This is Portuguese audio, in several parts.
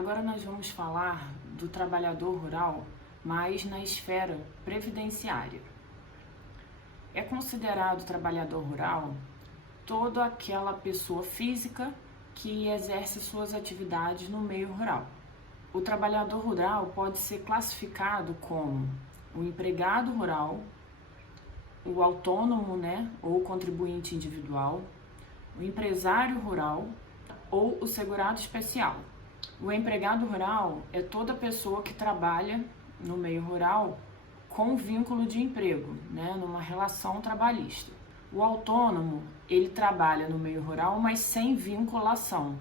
Agora nós vamos falar do trabalhador rural, mas na esfera previdenciária. É considerado trabalhador rural toda aquela pessoa física que exerce suas atividades no meio rural. O trabalhador rural pode ser classificado como o empregado rural, o autônomo, ou contribuinte individual, o empresário rural ou o segurado especial. O empregado rural é toda pessoa que trabalha no meio rural com vínculo de emprego, numa relação trabalhista. O autônomo, ele trabalha no meio rural, mas sem vinculação,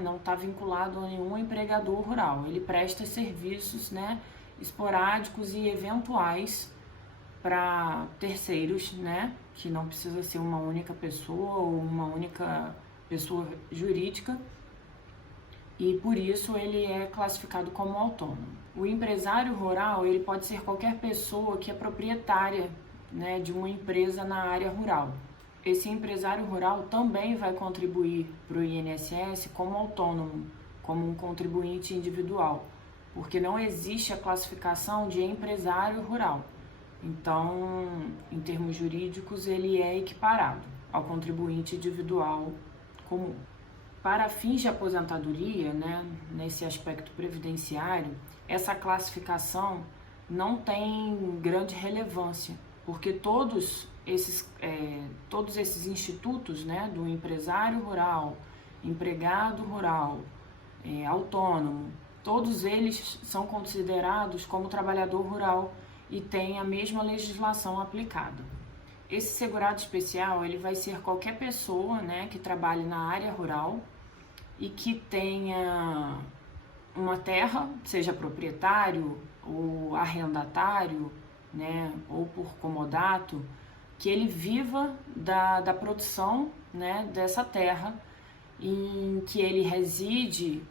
não está vinculado a nenhum empregador rural. Ele presta serviços, esporádicos e eventuais para terceiros, que não precisa ser uma única pessoa ou uma única pessoa jurídica, e por isso ele é classificado como autônomo. O empresário rural, ele pode ser qualquer pessoa que é proprietária, de uma empresa na área rural. Esse empresário rural também vai contribuir para o INSS como autônomo, como um contribuinte individual, porque não existe a classificação de empresário rural. Então, em termos jurídicos, ele é equiparado ao contribuinte individual comum. Para fins de aposentadoria, nesse aspecto previdenciário, essa classificação não tem grande relevância, porque todos esses institutos, do empresário rural, empregado rural, autônomo, todos eles são considerados como trabalhador rural e têm a mesma legislação aplicada. Esse segurado especial, ele vai ser qualquer pessoa, que trabalhe na área rural e que tenha uma terra, seja proprietário ou arrendatário, ou por comodato, que ele viva da produção, dessa terra, em que ele reside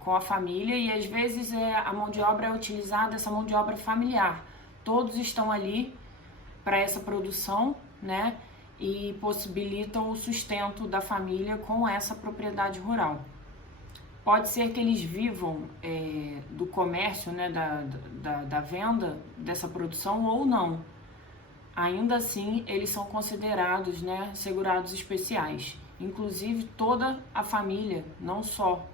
com a família, e às vezes a mão de obra é utilizada, essa mão de obra familiar. Todos estão ali para essa produção, e possibilitam o sustento da família com essa propriedade rural. Pode ser que eles vivam do comércio, da venda dessa produção ou não. Ainda assim, eles são considerados, segurados especiais. Inclusive, toda a família, não só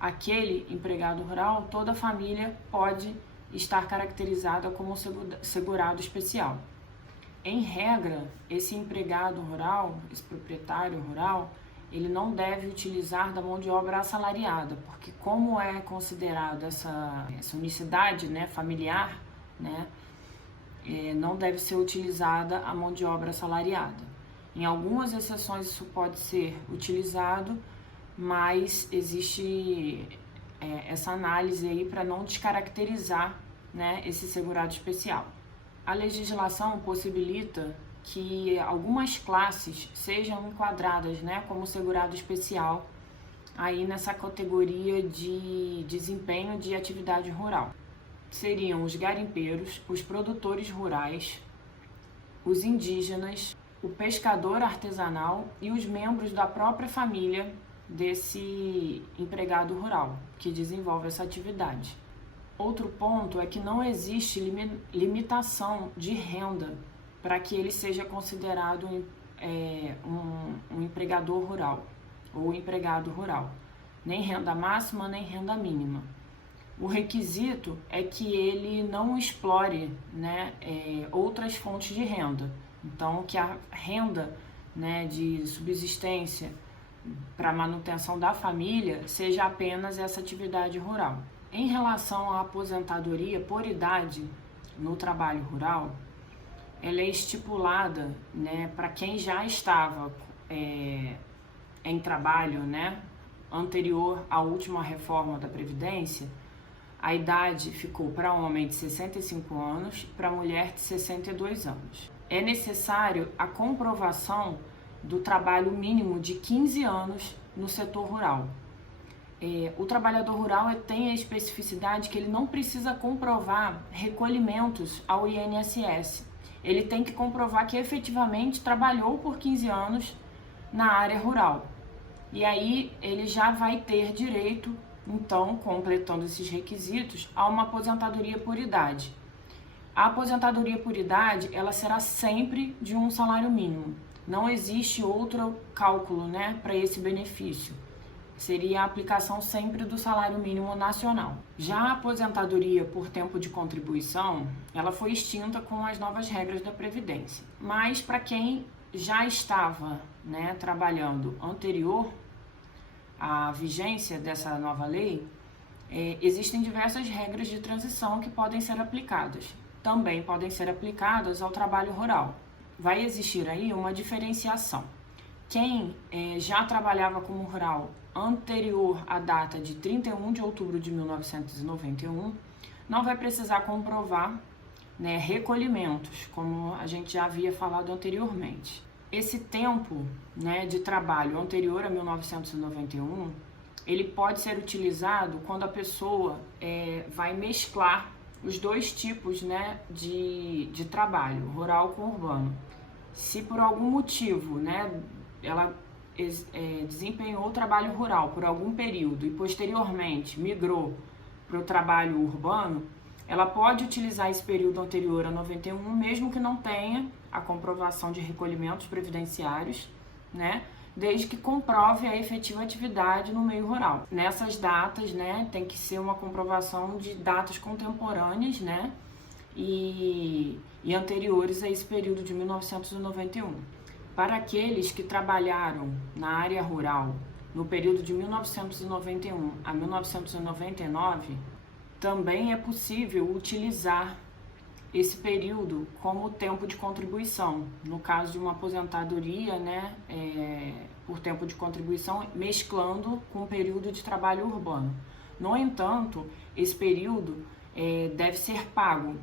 aquele empregado rural, toda a família pode estar caracterizada como segurado especial. Em regra, esse empregado rural, esse proprietário rural, ele não deve utilizar da mão de obra assalariada, porque como é considerado essa unicidade, familiar, não deve ser utilizada a mão de obra assalariada. Em algumas exceções isso pode ser utilizado, mas existe essa análise aí para não descaracterizar, esse segurado especial. A legislação possibilita que algumas classes sejam enquadradas, como segurado especial, aí nessa categoria de desempenho de atividade rural. Seriam os garimpeiros, os produtores rurais, os indígenas, o pescador artesanal e os membros da própria família desse empregado rural que desenvolve essa atividade. Outro ponto é que não existe limitação de renda para que ele seja considerado um empregador rural ou empregado rural. Nem renda máxima, nem renda mínima. O requisito é que ele não explore outras fontes de renda. Então, que a renda de subsistência para manutenção da família seja apenas essa atividade rural. Em relação à aposentadoria por idade no trabalho rural, ela é estipulada para quem já estava em trabalho anterior à última reforma da Previdência. A idade ficou para homem de 65 anos e para mulher de 62 anos. É necessário a comprovação do trabalho mínimo de 15 anos no setor rural. O trabalhador rural tem a especificidade que ele não precisa comprovar recolhimentos ao INSS. Ele tem que comprovar que efetivamente trabalhou por 15 anos na área rural. E aí ele já vai ter direito Então, completando esses requisitos, há uma aposentadoria por idade. A aposentadoria por idade, ela será sempre de um salário mínimo. Não existe outro cálculo, né, para esse benefício. Seria a aplicação sempre do salário mínimo nacional. Já a aposentadoria por tempo de contribuição, ela foi extinta com as novas regras da Previdência. Mas para quem já estava, né, trabalhando anterior à vigência dessa nova lei, existem diversas regras de transição que podem ser aplicadas. Também podem ser aplicadas ao trabalho rural. Vai existir aí uma diferenciação. Quem já trabalhava como rural anterior à data de 31 de outubro de 1991 não vai precisar comprovar, né, recolhimentos, como a gente já havia falado anteriormente. Esse tempo, né, de trabalho anterior a 1991, ele pode ser utilizado quando a pessoa vai mesclar os dois tipos, né, de trabalho, rural com urbano. Se por algum motivo, né, ela desempenhou o trabalho rural por algum período e posteriormente migrou para o trabalho urbano, ela pode utilizar esse período anterior a 91, mesmo que não tenha a comprovação de recolhimentos previdenciários, né, desde que comprove a efetiva atividade no meio rural. Nessas datas, né, tem que ser uma comprovação de datas contemporâneas, né, e anteriores a esse período de 1991. Para aqueles que trabalharam na área rural no período de 1991 a 1999, também é possível utilizar esse período como tempo de contribuição, no caso de uma aposentadoria, né, por tempo de contribuição, mesclando com o período de trabalho urbano. No entanto, esse período deve ser pago,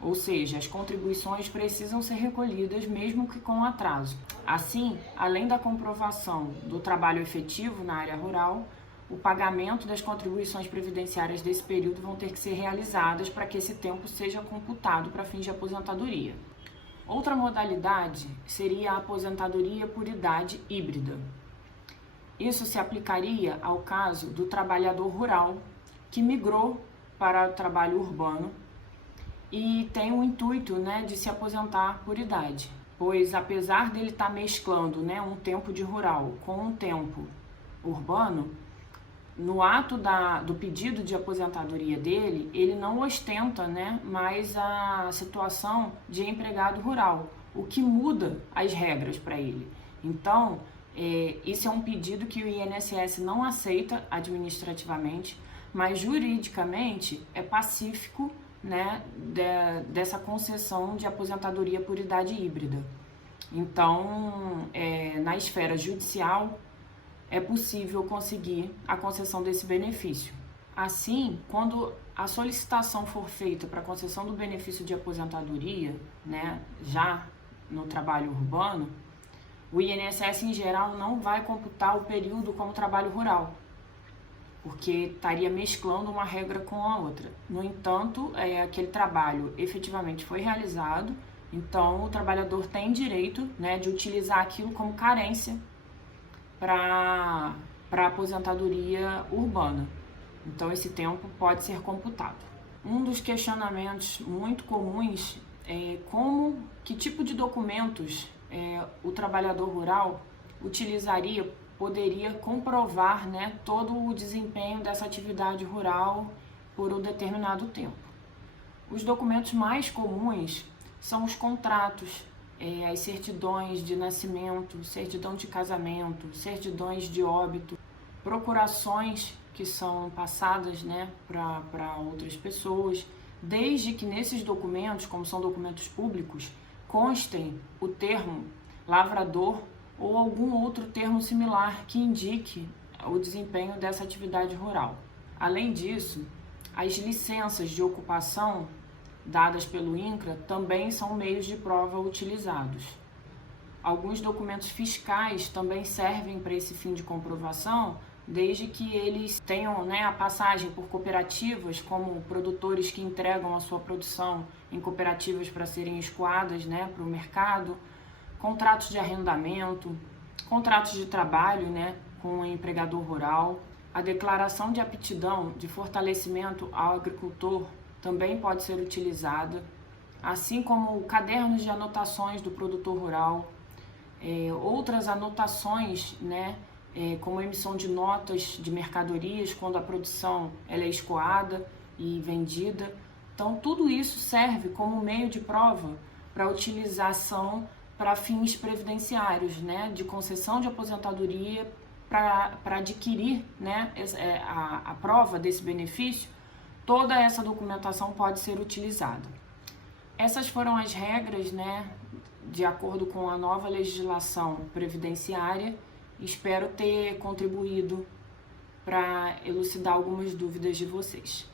ou seja, as contribuições precisam ser recolhidas mesmo que com atraso. Assim, além da comprovação do trabalho efetivo na área rural, o pagamento das contribuições previdenciárias desse período vão ter que ser realizadas para que esse tempo seja computado para fins de aposentadoria. Outra modalidade seria a aposentadoria por idade híbrida. Isso se aplicaria ao caso do trabalhador rural que migrou para o trabalho urbano e tem o intuito, né, de se aposentar por idade, pois apesar dele estar mesclando, né, um tempo de rural com um tempo urbano, no ato do pedido de aposentadoria dele, ele não ostenta, né, mais a situação de empregado rural, o que muda as regras para ele. Então, isso é um pedido que o INSS não aceita administrativamente, mas juridicamente é pacífico, né, dessa concessão de aposentadoria por idade híbrida. Então, na esfera judicial, é possível conseguir a concessão desse benefício. Assim, quando a solicitação for feita para a concessão do benefício de aposentadoria, né, já no trabalho urbano, o INSS, em geral, não vai computar o período como trabalho rural, porque estaria mesclando uma regra com a outra. No entanto, aquele trabalho efetivamente foi realizado, então o trabalhador tem direito, né, de utilizar aquilo como carência para a aposentadoria urbana. Então, esse tempo pode ser computado. Um dos questionamentos muito comuns é que tipo de documentos o trabalhador rural poderia comprovar, né, todo o desempenho dessa atividade rural por um determinado tempo. Os documentos mais comuns são os contratos, as certidões de nascimento, certidão de casamento, certidões de óbito, procurações que são passadas, né, para outras pessoas, desde que nesses documentos, como são documentos públicos, constem o termo lavrador ou algum outro termo similar que indique o desempenho dessa atividade rural. Além disso, as licenças de ocupação dadas pelo INCRA também são meios de prova utilizados. Alguns documentos fiscais também servem para esse fim de comprovação, desde que eles tenham, né, a passagem por cooperativas, como produtores que entregam a sua produção em cooperativas para serem escoadas, né, para o mercado, contratos de arrendamento, contratos de trabalho, né, com o empregador rural. A declaração de aptidão de fortalecimento ao agricultor também pode ser utilizada, assim como cadernos de anotações do produtor rural, outras anotações, né, como emissão de notas de mercadorias quando a produção ela é escoada e vendida. Então, tudo isso serve como meio de prova para utilização para fins previdenciários, né, de concessão de aposentadoria para adquirir, né, a prova desse benefício. Toda essa documentação pode ser utilizada. Essas foram as regras, né, de acordo com a nova legislação previdenciária. Espero ter contribuído para elucidar algumas dúvidas de vocês.